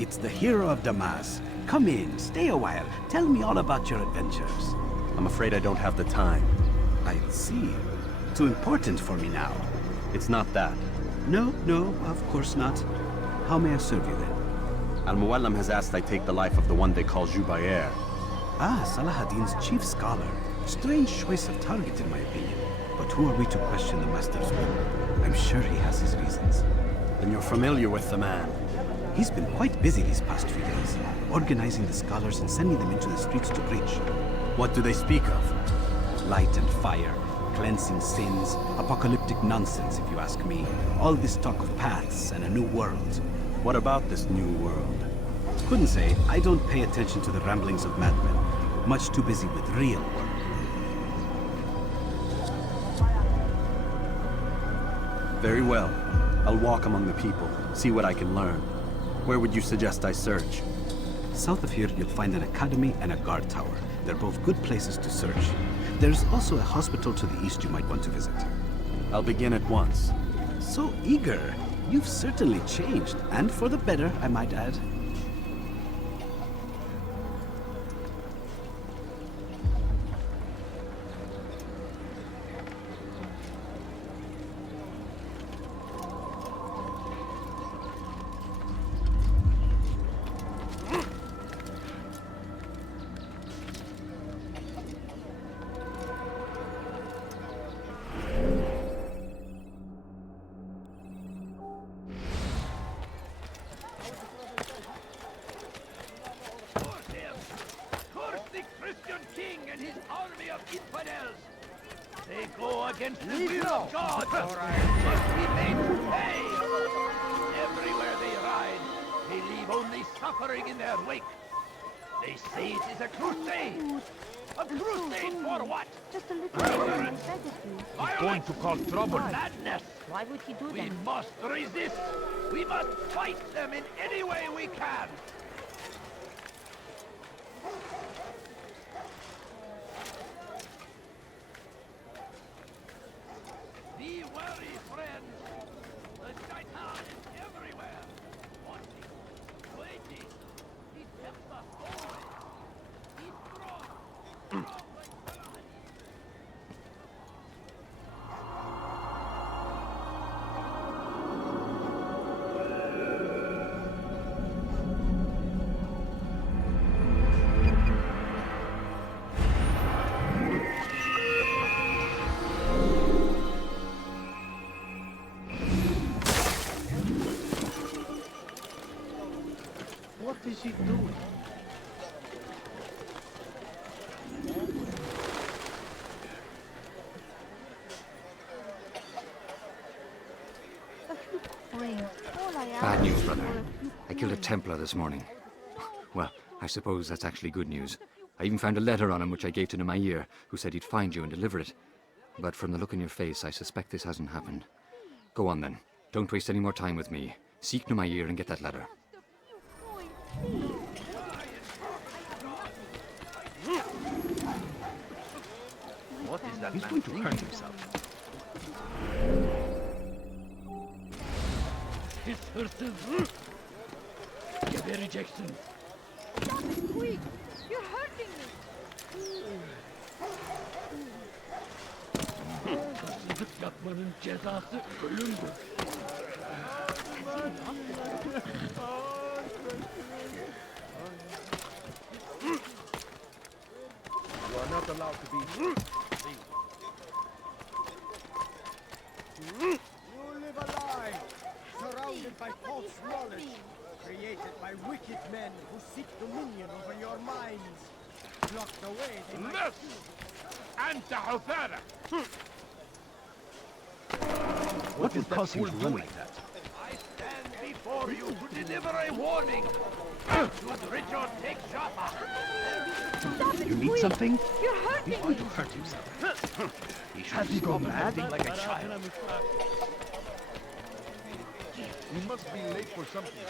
It's the hero of Damascus. Come in, stay a while. Tell me all about your adventures. I'm afraid I don't have the time. I see. Too important for me now. It's not that. No, of course not. How may I serve you then? Al-Muallim has asked I take the life of the one they call Jubair. Ah, Salahuddin's chief scholar. Strange choice of target in my opinion. But who are we to question the master's will? I'm sure he has his reasons. Then you're familiar with the man. He's been quite busy these past few days, organizing the scholars and sending them into the streets to preach. What do they speak of? Light and fire, cleansing sins, apocalyptic nonsense if you ask me. All this talk of paths and a new world. What about this new world? Couldn't say. I don't pay attention to the ramblings of madmen. Much too busy with real work. Very well. I'll walk among the people, see what I can learn. Where would you suggest I search? South of here, you'll find an academy and a guard tower. They're both good places to search. There's also a hospital to the east you might want to visit. I'll begin at once. So eager. You've certainly changed, and for the better, I might add. They go against the will of God. Must be made to pay. Everywhere they ride, they leave only suffering in their wake. They say it is a crusade. A crusade for what? Just a little bit. He's going to cause trouble. Madness. Why would he do that? We must resist. We must fight them in any way we can. Be wary, friends. The shaitan is everywhere. Watching, waiting. He tempts us always. He's strong. What is he doing? Bad news, brother. I killed a Templar this morning. Well, I suppose that's actually good news. I even found a letter on him which I gave to Altaïr, who said he'd find you and deliver it. But from the look in your face, I suspect this hasn't happened. Go on then. Don't waste any more time with me. Seek Altaïr and get that letter. What is that? He's going to hurt himself. This hurts. Give a rejection. Stop it, quick! You're hurting me! Kasızlık yapmanın cezası ölümdür. You are not allowed to be free. You live a lie, surrounded by false knowledge, created by wicked men who seek dominion over your minds. Locked away, they might... أنت حثالة. What would cause him to run like that? I stand before you to deliver a warning. Should Richard take Jaffa? Stop it, You need quick! something? You're hurting He's going me! to hurt himself. He should go mad like a child. You must be late for something.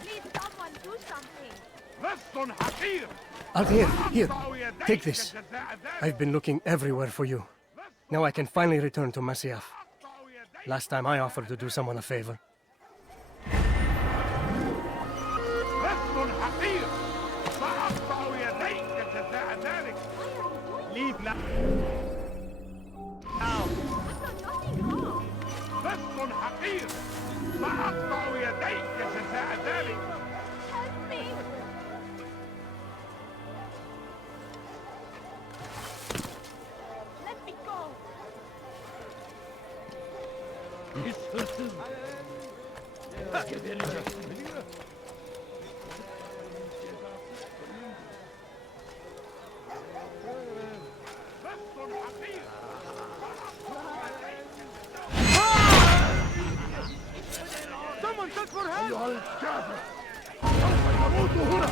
Please, someone do something! لست حقير. Altaïr, here, take this. I've been looking everywhere for you. Now I can finally return to Masyaf. Last time I offered to do someone a favor. Leave now. بس حقير سأقطع يديك جزاء ذلك. Help me! Let me go! Someone touch for help! أيها الكافر سوف يموت هنا.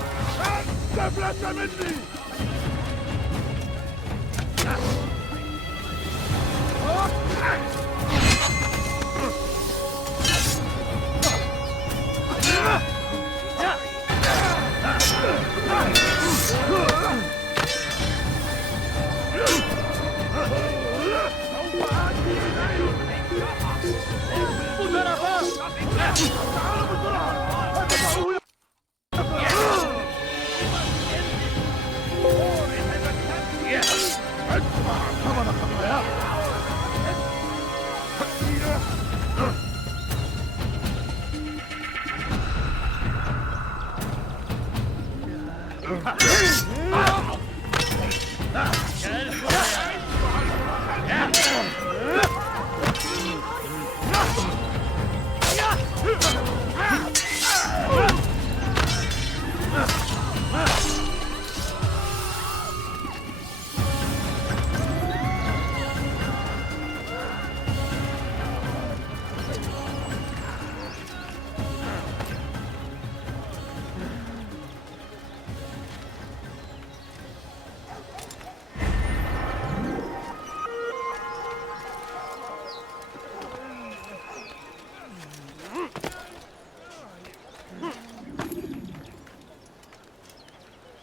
أنت مني.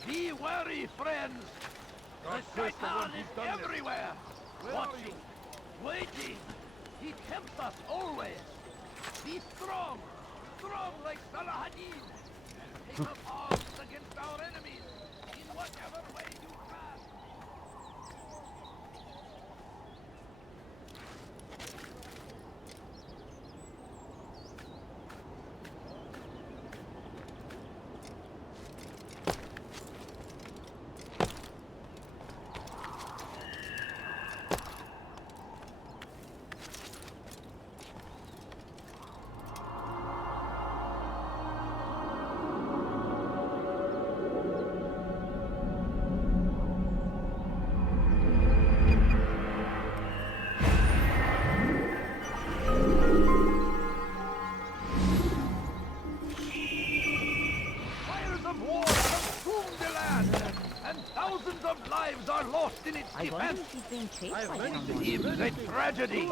Be wary, friends. The Shaitan is everywhere. Watching, waiting. He tempts us always. Be strong. Strong like Salahadin. Take up arms against our enemies. In whatever way you can. I wonder if he's being chased by someone. It's a tragedy.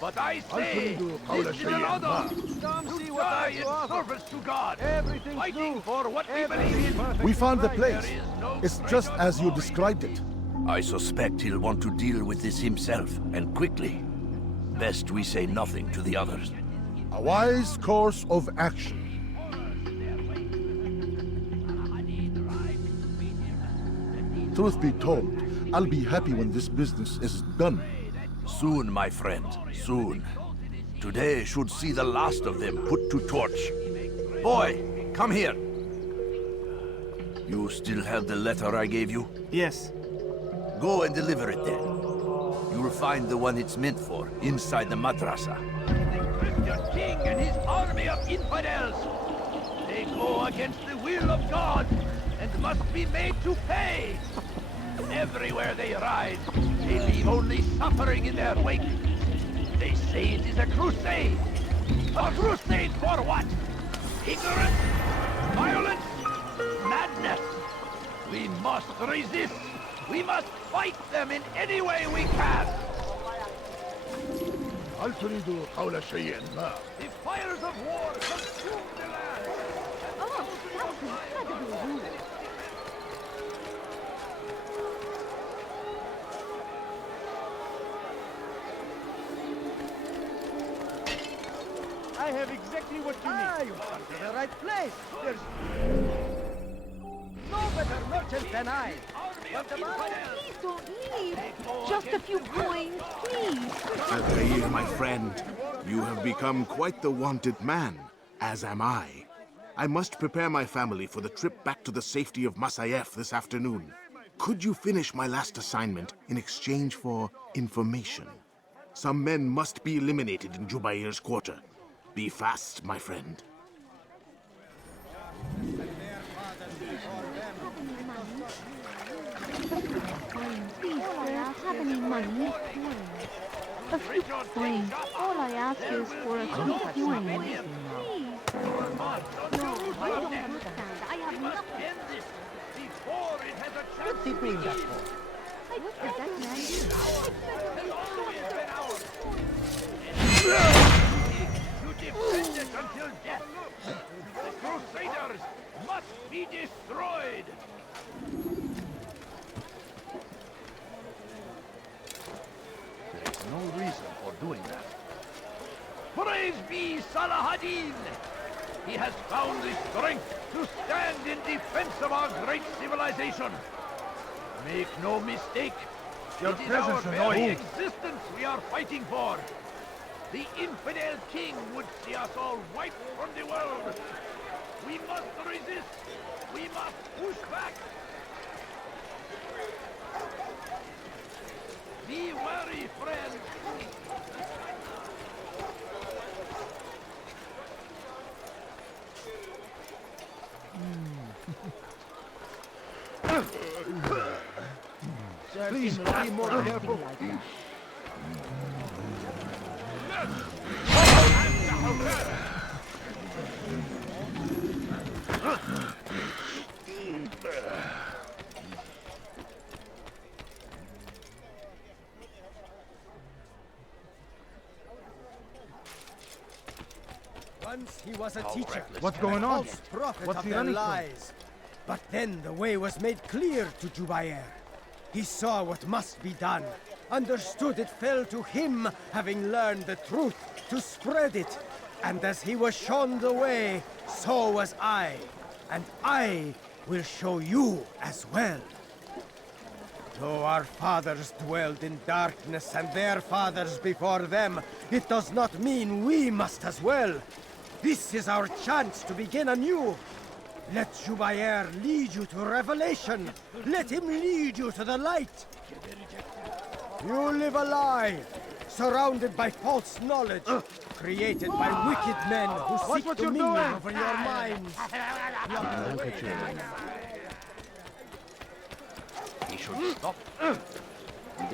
But I say, this is an honor. To die in service to God. Fighting for what we believe in. We found the place. There is no It's just greater as you glory. described it. I suspect he'll want to deal with this himself, and quickly. Best we say nothing to the others. A wise course of action. Truth be told, I'll be happy when this business is done. Soon, my friend, soon. Today should see the last of them put to torch. Boy, come here. You still have the letter I gave you? Yes. Go and deliver it then. You'll find the one it's meant for inside the madrasa. Christian king and his army of infidels. They go against the will of God and must be made to pay. Everywhere they ride, they leave only suffering in their wake. They say it is a crusade. A crusade for what? Ignorance? Violence? Madness? We must resist. We must fight them in any way we can. هل تريد قول شيء ما؟ The fires of war consume the land. Oh, that was incredibly rude. have exactly what you need. You've come to the right place. There's no better merchant than I. Please don't leave. Just a few coins, please. Altaïr, my friend, you have become quite the wanted man, as am I. I must prepare my family for the trip back to the safety of Masyaf this afternoon. Could you finish my last assignment in exchange for information? Some men must be eliminated in Jubair's quarter. Be fast, my friend. Please, sir, have any money? A few coins. All I ask is for a few coins. Please. No, I don't understand. I have nothing. What's he bring that for? What does that man To defend it until death. The Crusaders must be destroyed. There is no reason for doing that. Praise be Salah-ad-Din! He has found the strength to stand in defense of our great civilization. Make no mistake, Your it is presence our is very annoying. existence we are fighting for. The infidel king would see us all wiped from the world. We must resist. We must push back. Be wary, friends. Please be more careful. Once he was a teacher. What's going a on? false prophet What's of he their running from? lies. But then the way was made clear to Jubair. He saw what must be done, understood it fell to him, having learned the truth, to spread it. And as he was shown the way, so was I. And I will show you as well. Though our fathers dwelled in darkness and their fathers before them, it does not mean we must as well. This is our chance to begin anew. Let Jubair lead you to revelation. Let him lead you to the light. You live a lie, surrounded by false knowledge, created by wicked men who seek what you're dominion doing? over your minds. He should stop. The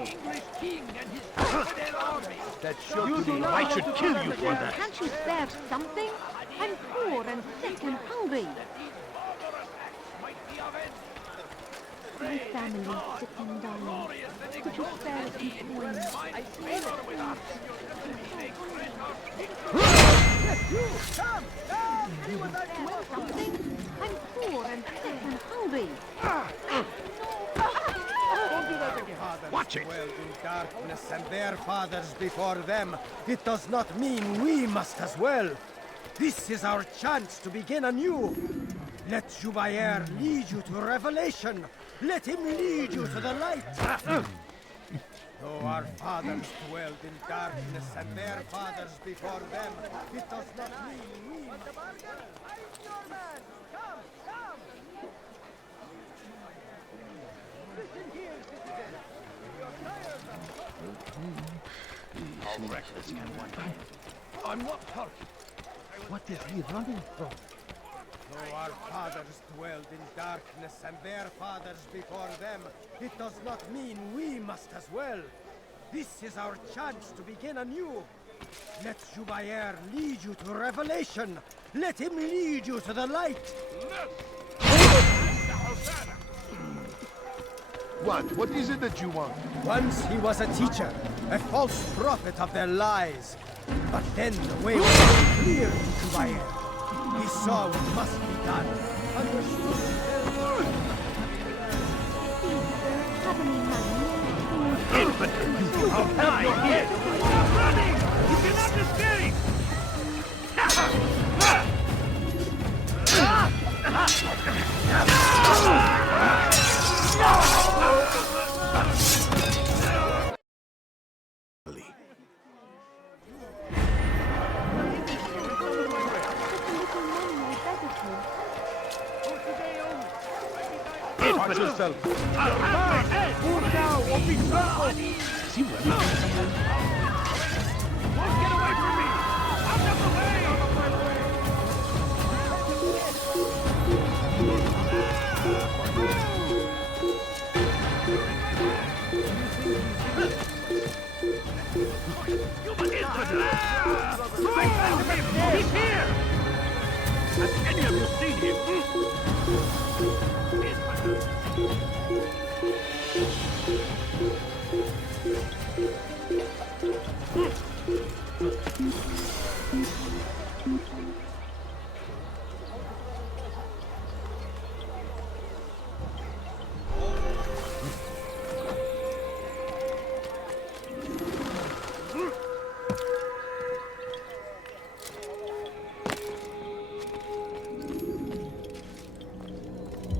English king and his infidel army. That should be. I should kill you for that. Can't you spare something? I'm poor and sick and hungry. These barbarous acts might be avenged. My family is sick and dying. Could you spare a few coins? Find favor with us. We may grant our Something? I'm poor and sick and hungry. Watch it! Dwelled in darkness and their fathers before them, it does not mean we must as well. This is our chance to begin anew. Let Jubair lead you to revelation. Let him lead you to the light. Though our fathers dwelled in darkness and their fathers before them, it does not mean we must. Come, come! Listen here, citizen. How reckless can one be? On what turf? What is he running from? Though our fathers dwelled in darkness and their fathers before them, it does not mean we must as well. This is our chance to begin anew. Let Jubair lead you to revelation. Let him lead you to the light. What is it that you want? Once he was a teacher, a false prophet of their lies. But then the way was made clear to Jubair. He saw what must be done, understood it. Have any money? Infantry! You will die here! Running! You cannot escape! Watch yourself. Move now or be trampled. Get away from me! Out of the way! He's here! Has any of you seen him?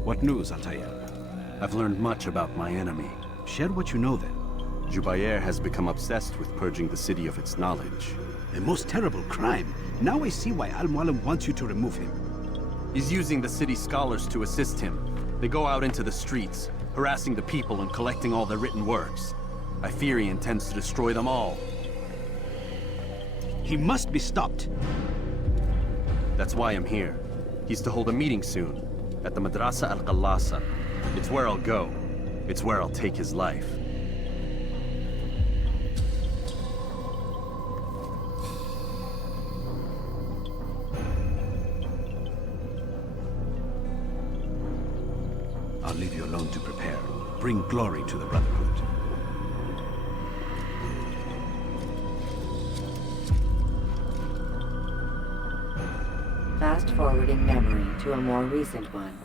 What news, Altaïr? I've learned much about my enemy. Share what you know then. Jubair has become obsessed with purging the city of its knowledge. A most terrible crime. Now I see why Al-Mualim wants you to remove him. He's using the city scholars to assist him. They go out into the streets, harassing the people and collecting all their written works. I fear he intends to destroy them all. He must be stopped. That's why I'm here. He's to hold a meeting soon, at the Madrasa al-Qallasa. It's where I'll go. It's where I'll take his life. I'll leave you alone to prepare. Bring glory to the Brotherhood. Fast-forwarding memory to a more recent one.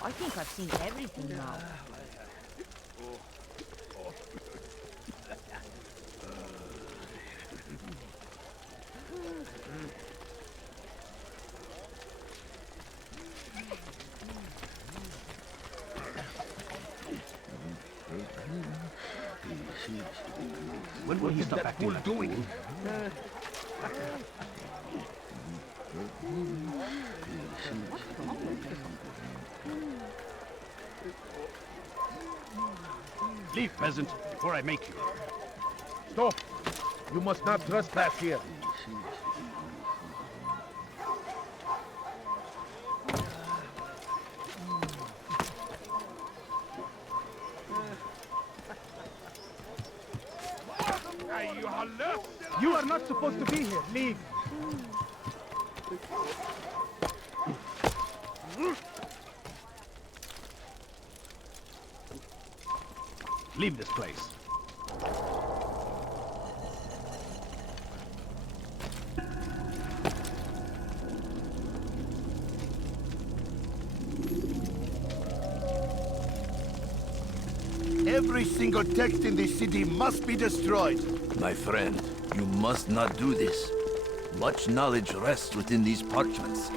I think I've seen everything now. When will he stop acting like doing? Leave, peasant, before I make you. Stop! You must not trespass here. You are not supposed to be here. Leave. Leave this place. Every single text in this city must be destroyed. My friend, you must not do this. Much knowledge rests within these parchments,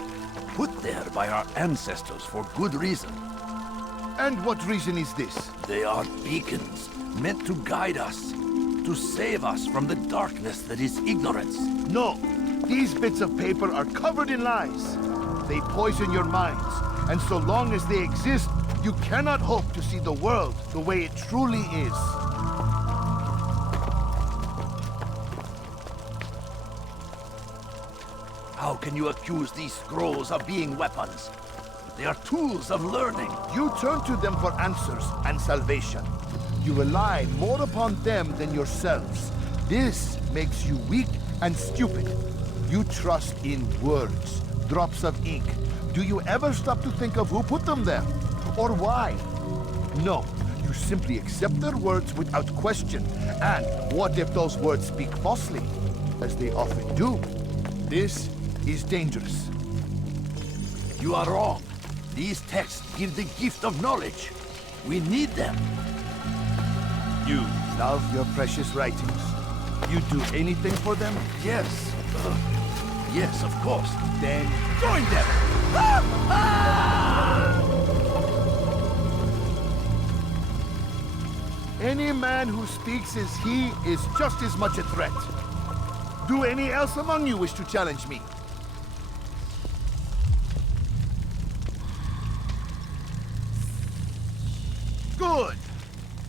put there by our ancestors for good reason. And what reason is this? They are beacons, meant to guide us, to save us from the darkness that is ignorance. No, these bits of paper are covered in lies. They poison your minds, and so long as they exist, you cannot hope to see the world the way it truly is. How can you accuse these scrolls of being weapons? They are tools of learning. You turn to them for answers and salvation. You rely more upon them than yourselves. This makes you weak and stupid. You trust in words, drops of ink. Do you ever stop to think of who put them there? Or why? No, you simply accept their words without question. And what if those words speak falsely? As they often do. This is dangerous. You are wrong. These texts give the gift of knowledge. We need them. You love your precious writings. You do anything for them? Yes. Yes, of course. Then join them! Any man who speaks as he is just as much a threat. Do any else among you wish to challenge me? Good!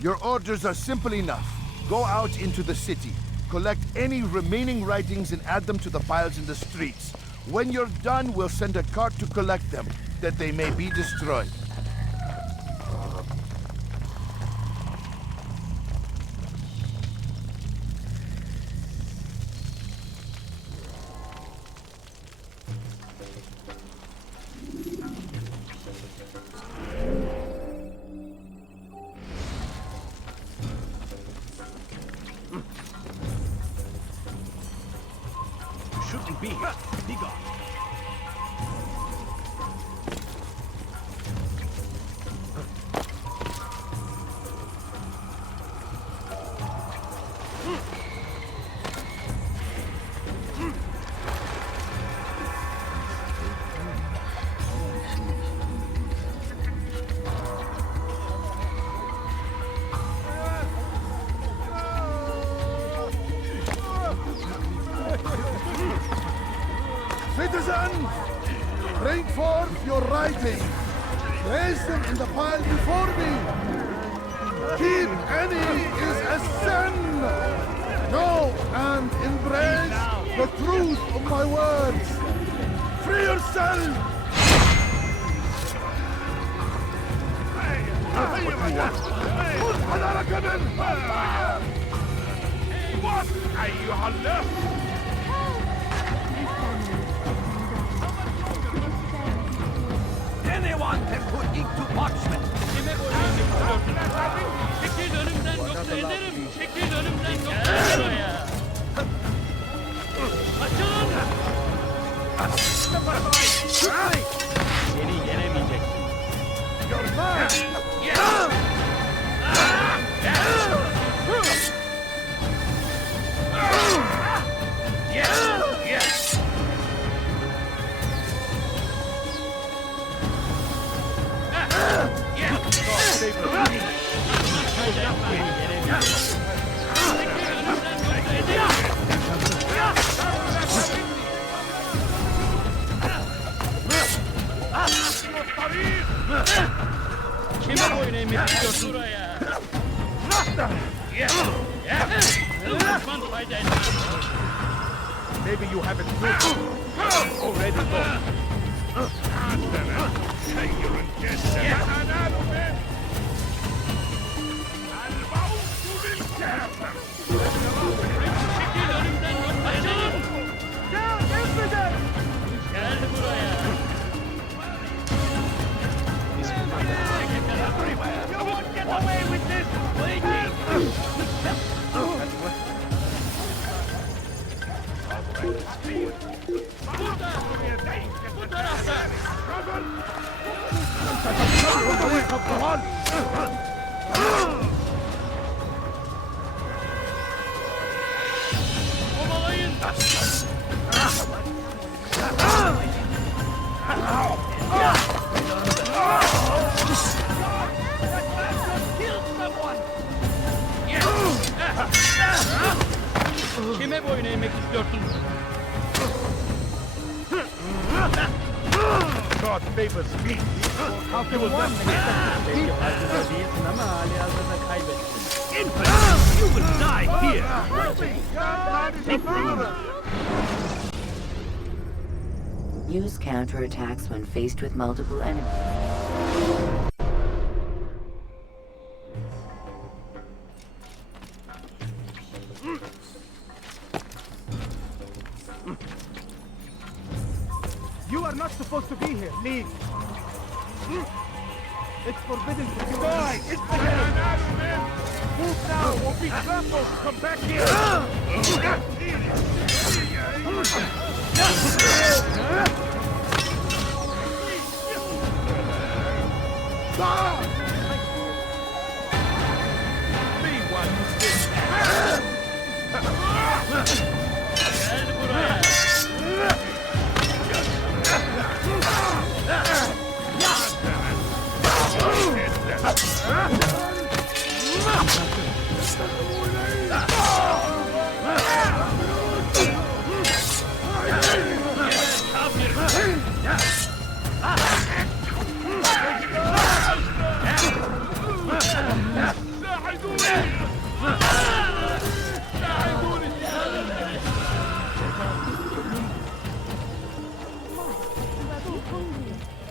Your orders are simple enough. Go out into the city, collect any remaining writings and add them to the piles in the streets. When you're done, we'll send a cart to collect them, that they may be destroyed. Shouldn't be here. Be gone. Citizen, bring forth your writing. Place them in the pile before me. Keep any is a sin. Know and embrace the truth of my words. Free yourself. What أيها اللص؟ Anyone can put ink to parchment. Çekil önümden yoksa ederim. Çekil önümden yoksa ederim. Açılın. Seni yenemeyeceksin. You're mine. Kime boyun eğmek istiyorsun buraya? Düşman fayda etmez. Maybe you haven't noticed. Already gone. Çekil önümden yoksa ederim. Gel buraya. You won't get away with this! Bu tarafta. Kovalayın. yemek istiyorsun? God favors me. Halkın var mı? Peki farkında değilsin ama hali hazırda kaybettin. You will die here! Use counterattacks when faced with multiple enemies. You are not supposed to be here. Leave. It's forbidden for you. Die! It's forbidden! Move now or be trampled! Come back here! Me while you sit. Gel buraya.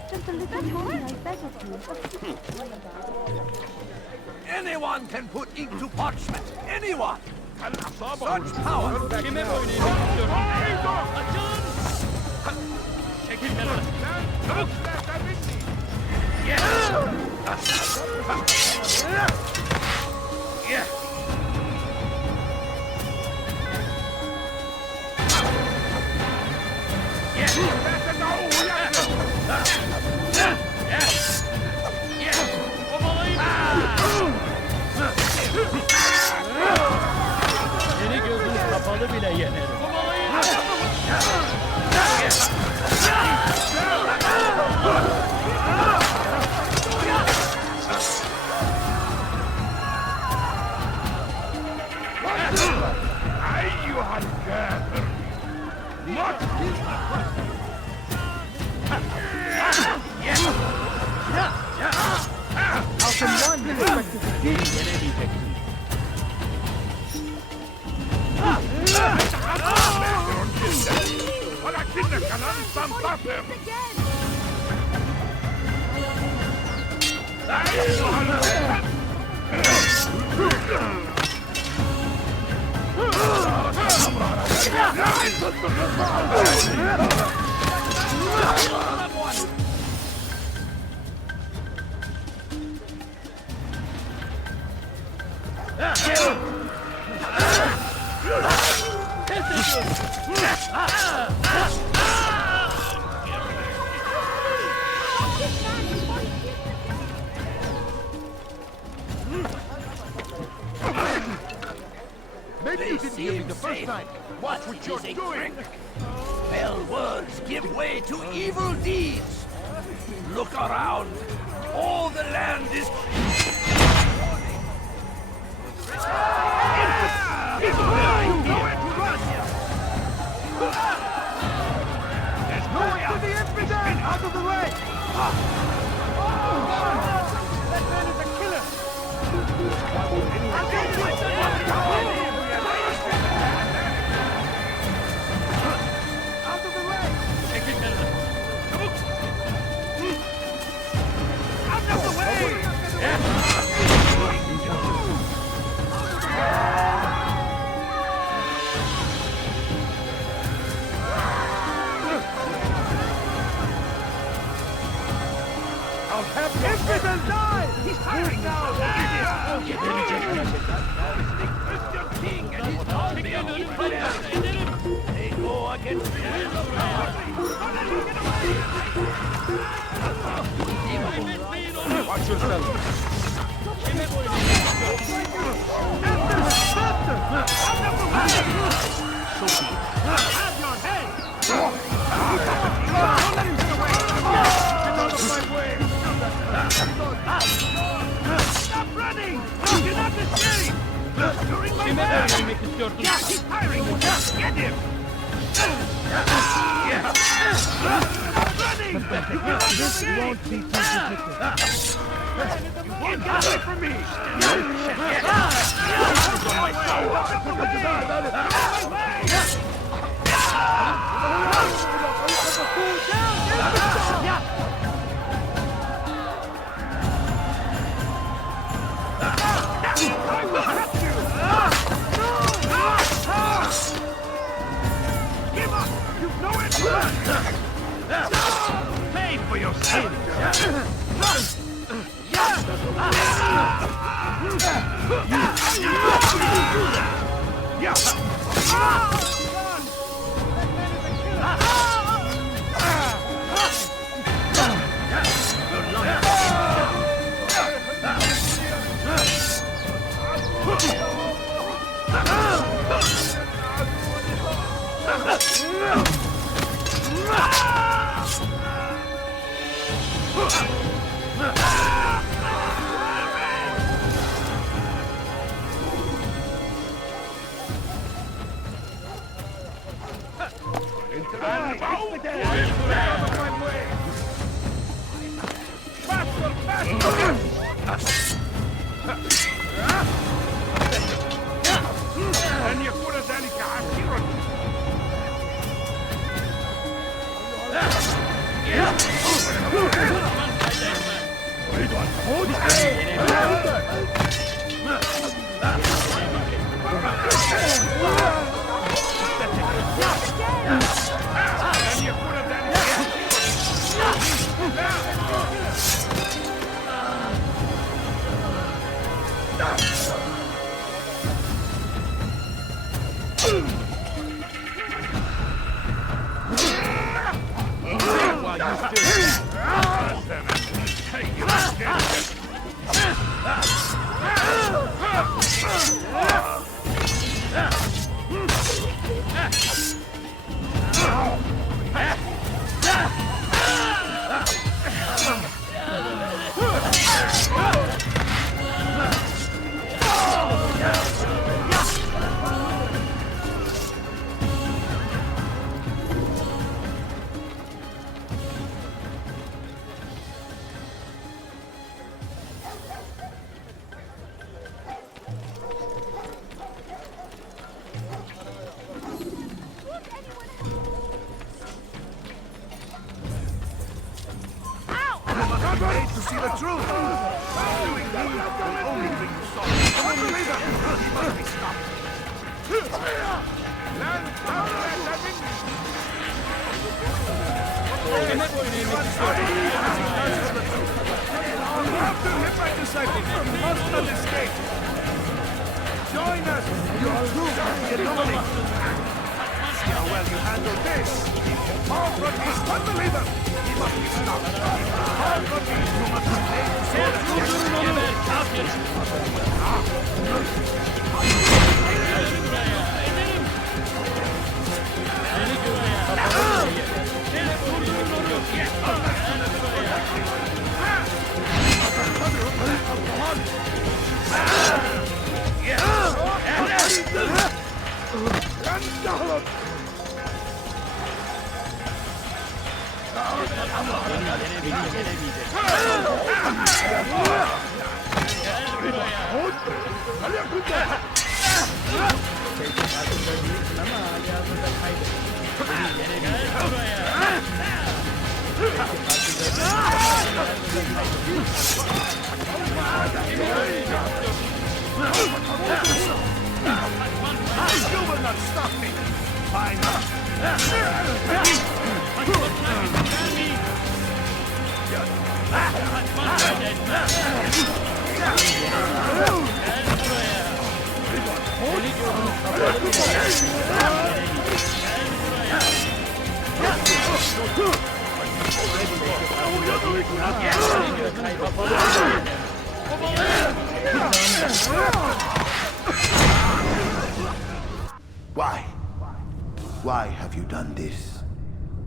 Just a little more, I beg of you. Anyone can put ink to parchment! Anyone! Such power! Kime boyun eğmek istiyorsun? Açın! Çekil kenara. Çabuk! Seni gözün kapalı bile yenerim. أيها الكافر مت Halkından bir respect yenemeyeceksin. ولكنك لن تنتصر أيها الكافر Maybe you didn't hear me the first time. Watch what you're doing. Well words give way to evil deeds! Look around! All the land is... There's no way out. The infidel! Out of the way! That man is a killer! Out of the way! Çekil kenara. Çabuk! Out of the way! I'll have you Infidel die! He's firing now! King and his army of infidels! They go against the will of God! Watch yourself. Kime boyun eğmek istiyorsun? Have your head! Don't let him get away! Get out of my way! Stop running! You're not escape! You're in my Kime way! boyun eğmek istiyorsun? istiyordun? Yeah, he's firing! Just get him! This won't be too difficult. Get away from me! Give up! You've nowhere to run! Pay for your sins! To see the truth! Doing that will only bring you sorrow. Unbeliever! He must be stopped! Land power and living! After him, my disciple! Must not escape! Join us! You too must be anomaly! See how well you handle this! All from his unbeliever! He must be stopped! All from me! You must be made to see the You will not stop me! Fine! Why? Why have you done this?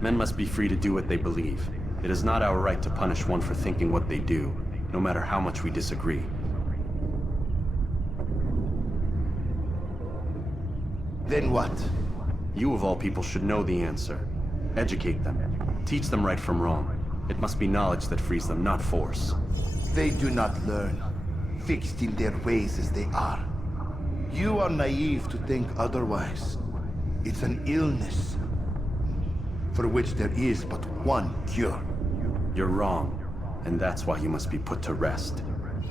Men must be free to do what they believe. It is not our right to punish one for thinking what they do, no matter how much we disagree. Then what? You of all people should know the answer. Educate them. Teach them right from wrong. It must be knowledge that frees them, not force. They do not learn, fixed in their ways as they are. You are naive to think otherwise. It's an illness, for which there is but one cure. You're wrong, and that's why you must be put to rest.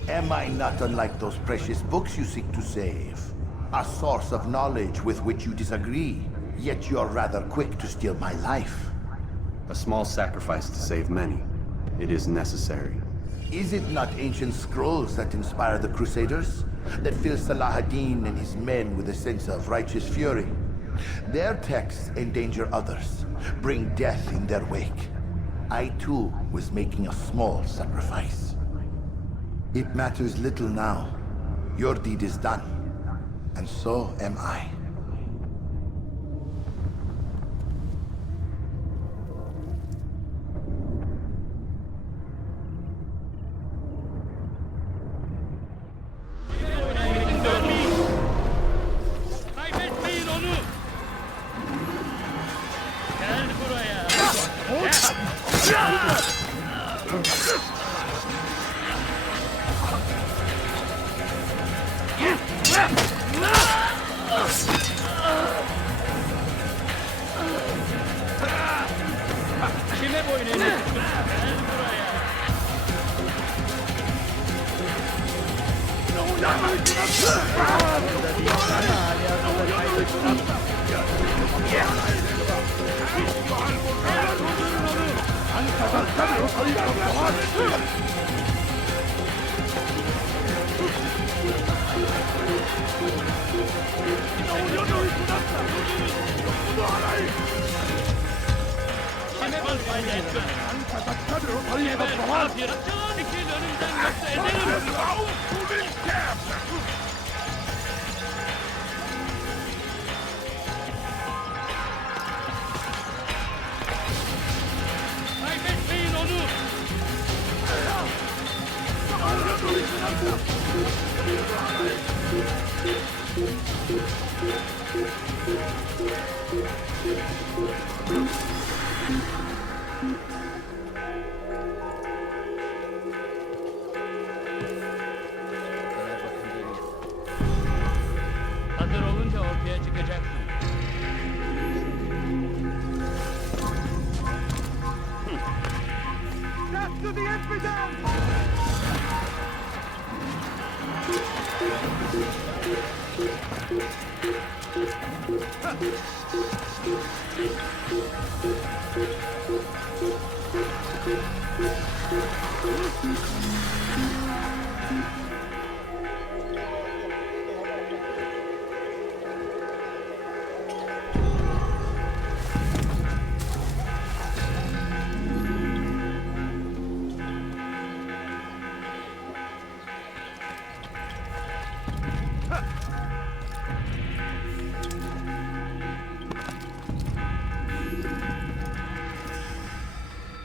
Am I not unlike those precious books you seek to save? A source of knowledge with which you disagree, yet you're rather quick to steal my life. A small sacrifice to save many. It is necessary. Is it not ancient scrolls that inspire the Crusaders? That fill Salah ad-Din and his men with a sense of righteous fury? Their texts endanger others, bring death in their wake. I too was making a small sacrifice. It matters little now. Your deed is done, and so am I. Kaybetmeyin onu. Gel buraya. Kime boyun eğiyorsun? Gel buraya. Kime boyun eğiyorsun? Kafir. Çekil önümden yoksa ederim. Kaybetmeyin onu. Hazır olunca ortaya çıkacaksın. Death to the infidels!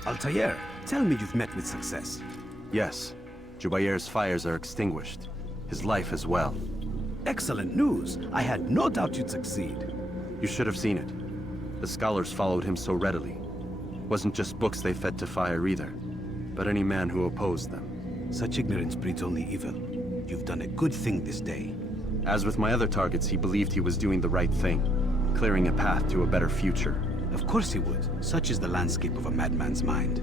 Altaïr, tell me you've met with success. Yes. Jubayr's fires are extinguished. His life as well. Excellent news. I had no doubt you'd succeed. You should have seen it. The scholars followed him so readily. Wasn't just books they fed to fire either, but any man who opposed them. Such ignorance breeds only evil. You've done a good thing this day. As with my other targets, he believed he was doing the right thing, clearing a path to a better future. Of course he would. Such is the landscape of a madman's mind.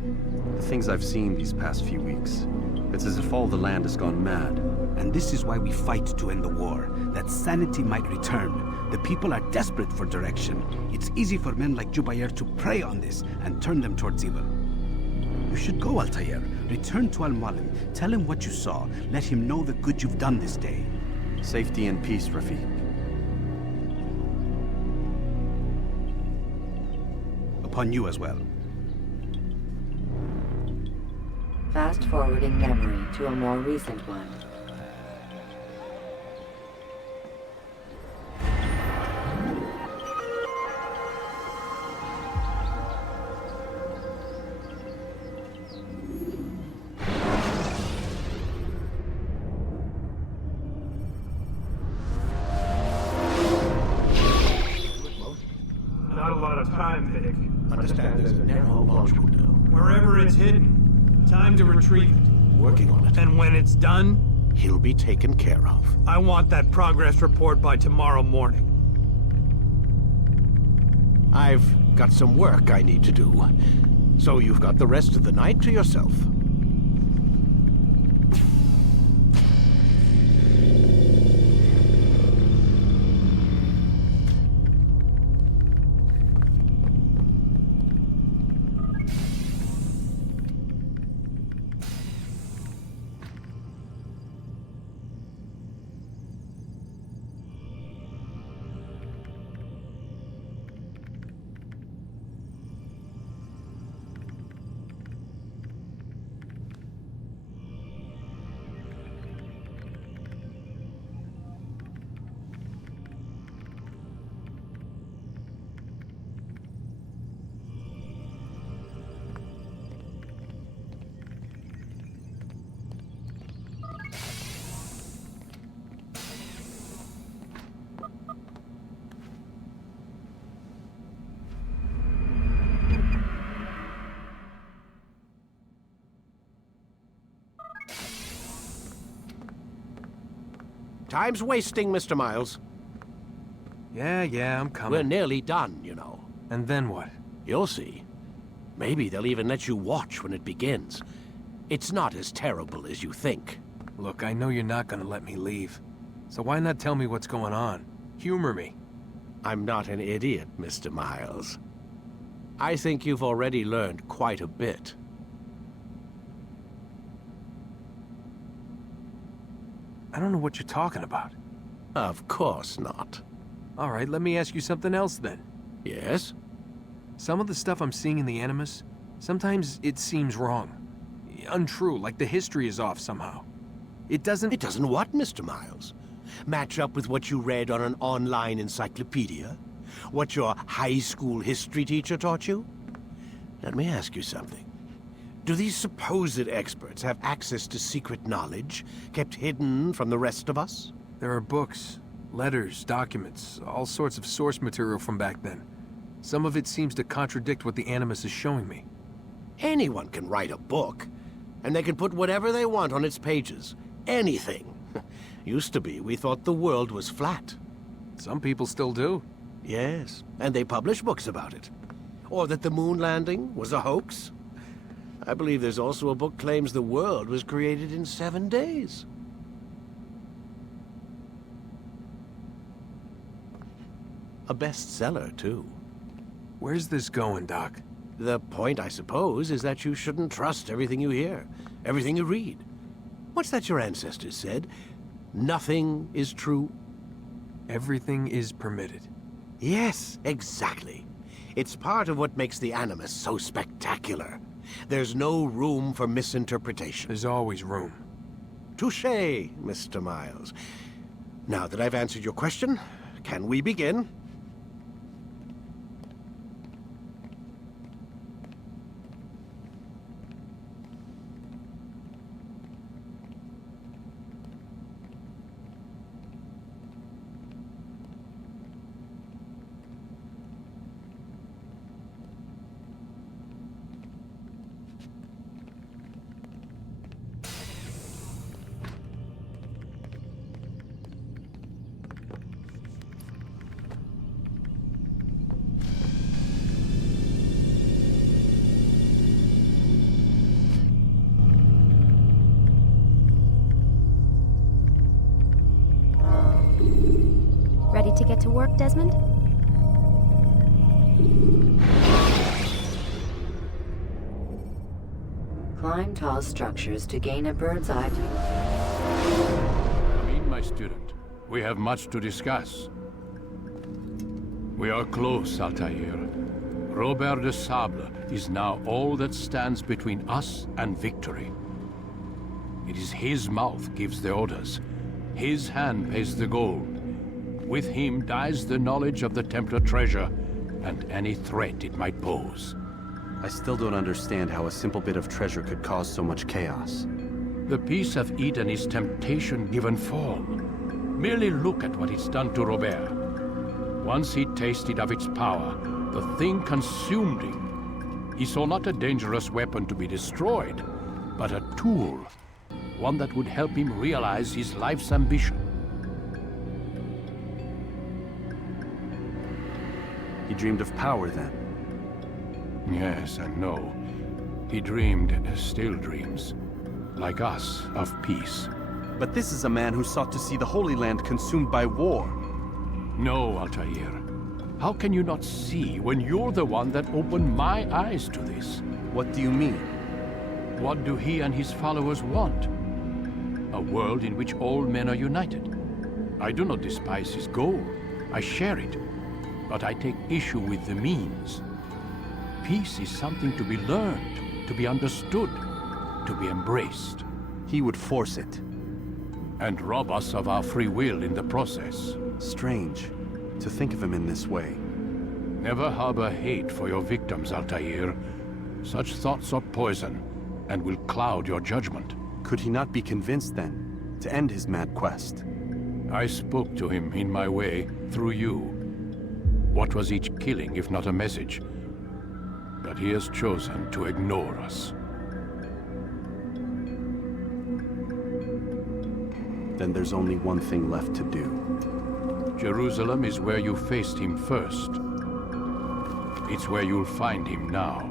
The things I've seen these past few weeks, it's as if all the land has gone mad. And this is why we fight to end the war, that sanity might return. The people are desperate for direction. It's easy for men like Jubayr to prey on this and turn them towards evil. You should go, Altaïr. Return to Al-Mualim. Tell him what you saw. Let him know the good you've done this day. Safety and peace, Rafiq. Upon you as well. Fast-forwarding memory to a more recent one. Understand there's a narrow launch window. Wherever it's hidden, time to retrieve it. Working on it. And when it's done, He'll be taken care of. I want that progress report by tomorrow morning. I've got some work I need to do. So you've got the rest of the night to yourself. Time's wasting, Mr. Miles. Yeah, I'm coming. We're nearly done, you know. And then what? You'll see. Maybe they'll even let you watch when it begins. It's not as terrible as you think. Look, I know you're not gonna let me leave. So why not tell me what's going on? Humor me. I'm not an idiot, Mr. Miles. I think you've already learned quite a bit. I don't know what you're talking about. Of course not. All right, let me ask you something else then. Yes? Some of the stuff I'm seeing in the Animus, sometimes it seems wrong. Untrue, like the history is off somehow. It doesn't... It doesn't what, Mr. Miles? Match up with what you read on an online encyclopedia? What your high school history teacher taught you? Let me ask you something. Do these supposed experts have access to secret knowledge, kept hidden from the rest of us? There are books, letters, documents, all sorts of source material from back then. Some of it seems to contradict what the Animus is showing me. Anyone can write a book, and they can put whatever they want on its pages. Anything. Used to be, we thought the world was flat. Some people still do. Yes, and they publish books about it. Or that the moon landing was a hoax. I believe there's also a book claims the world was created in 7 days. A bestseller, too. Where's this going, Doc? The point, I suppose, is that you shouldn't trust everything you hear, everything you read. What's that your ancestors said? Nothing is true? Everything is permitted. Yes, exactly. It's part of what makes the Animus so spectacular. There's no room for misinterpretation. There's always room. Touché, Mr. Miles. Now that I've answered your question, can we begin? Ready to get to work, Desmond? Climb tall structures to gain a bird's eye view. Come in, my student. We have much to discuss. We are close, Altaïr. Robert de Sable is now all that stands between us and victory. It is his mouth gives the orders. His hand pays the gold. With him dies the knowledge of the Templar treasure and any threat it might pose. I still don't understand how a simple bit of treasure could cause so much chaos. The piece of Eden is temptation given form. Merely look at what it's done to Robert. Once he tasted of its power, The thing consumed him. He saw not a dangerous weapon to be destroyed, but a tool. One that would help him realize his life's ambition. He dreamed of power then? Yes and no. He dreamed, still dreams, like us, of peace. But this is a man who sought to see the Holy Land consumed by war. No, Altaïr. How can you not see when you're the one that opened my eyes to this? What do you mean? What do he and his followers want? A world in which all men are united. I do not despise his goal. I share it. But I take issue with the means. Peace is something to be learned, to be understood, to be embraced. He would force it. And rob us of our free will in the process. Strange to think of him in this way. Never harbor hate for your victims, Altaïr. Such thoughts are poison and will cloud your judgment. Could he not be convinced then to end his mad quest? I spoke to him in my way, through you. What was each killing if not a message? But he has chosen to ignore us. Then there's only one thing left to do. Jerusalem is where you faced him first. It's where you'll find him now.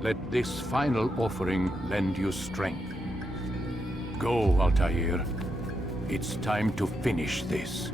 Let this final offering lend you strength. Go, Altaïr. It's time to finish this.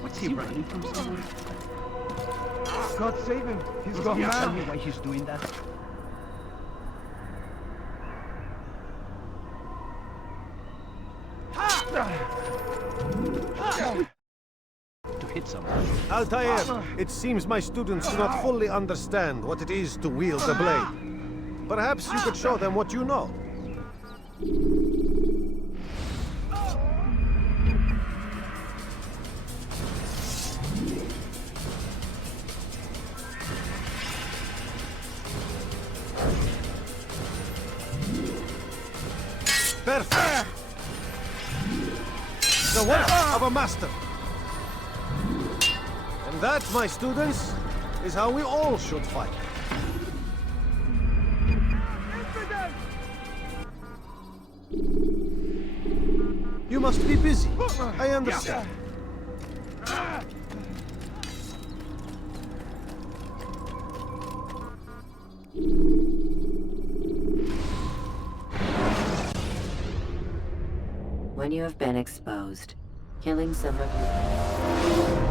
What's he running from somewhere? God save him. He's gone mad. Tell me why he's doing that. To hit someone. Altaïr, it seems my students do not fully understand what it is to wield the blade. Perhaps you could show them what you know. Perfect! The work of a master. And that, my students, is how we all should fight. You must be busy. I understand. When you have been exposed, killing some of your